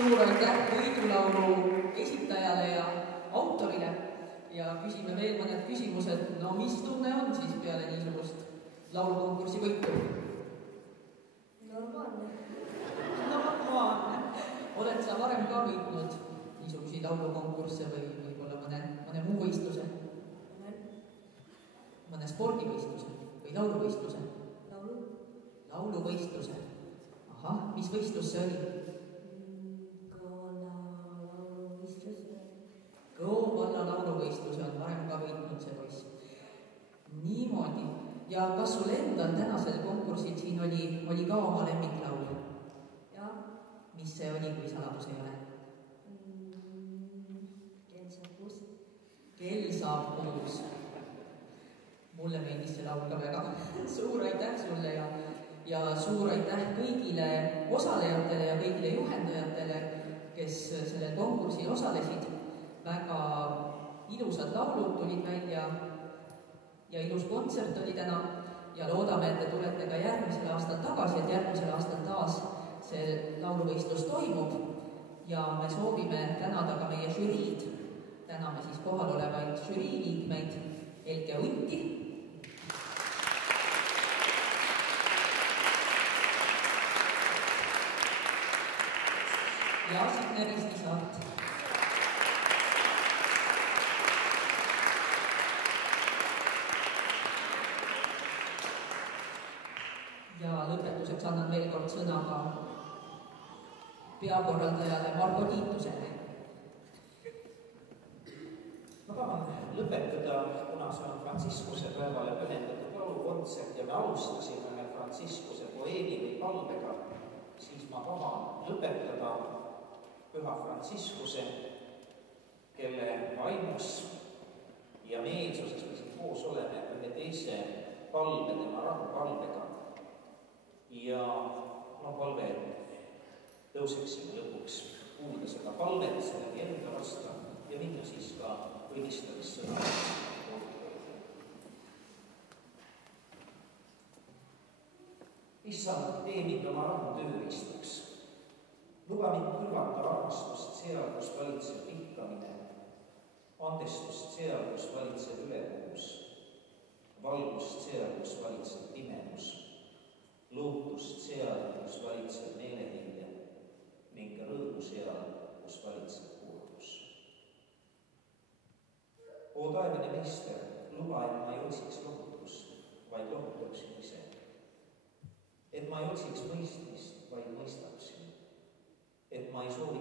Suur aitäh võidulaulu esitajale ja autorile ja küsime veel mõned küsimused. No mis tunne on siis peale niisugust laulukonkursi võitu? Normaalne. Oled sa varem ka võitnud niisuguseid laulukonkursse või võib-olla mõne muu võistluse? Mõne spordivõistluse või lauluvõistluse? Lauluvõistluse. Ahah, mis võistlus see oli? Kõo valla lauluvõistluse on varem ka võitnud see poiss. Niimoodi. Ja kas sul endal tänasel konkursil siin oli ka oma lemmiklaul? Jah. Mis see oli, kui saladus ei ole? Kell saab 6. Kell saab 6. Mulle meeldis see laul ka väga. Suur aitäh sulle ja suur aitäh kõigile osalejatele ja kõigile juhendajatele, kes sellel konkursil osalesid. Väga ilusad laulud tulid välja ja ilus kontsert oli täna ja loodame, et te tulete ka järgmisel aastal tagasi, et järgmisel aastal taas see lauluvõistlus toimub ja me soovime tänada ka meie žüriid. Täname siis kohal olevaid žürii liikmeid Elke Unti, ja Signe Ristisaart. Ja lõpetuseks annan veel kord sõna ka peakorraldajale Marko Tiitusele. Ma tahan lõpetada, kuna see on Franciscuse päevale pühendatud laulukontsert ja me alustasime Franciscuse poeemi või palvega, siis ma tahan lõpetada Püha Franciscuse, kelle vaimus ja meelsuses me siin koos oleme ühe teise palve, tema rahupalvega. Ja palve tõuseksime lõpuks kuulda seda palvet, sellegi enda vasta ja minna siis ka õnnistamissõna. Issand, tee mind oma rahu tööriistaks. Luba mind külvata armastust seal, kus valitseb vihkamine, andestust seal, kus valitseb ülekohus, valgust seal, kus valitseb pimedus, lootust seal, kus valitseb meeleheide ning rõõmu seal, kus valitseb koormus. O taevane meister, luba, et ma ei otsiks lohutust, vaid lohutaksin ise. Et ma ei otsiks mõistmist, vaid mõistaksin. Et ma ei soovi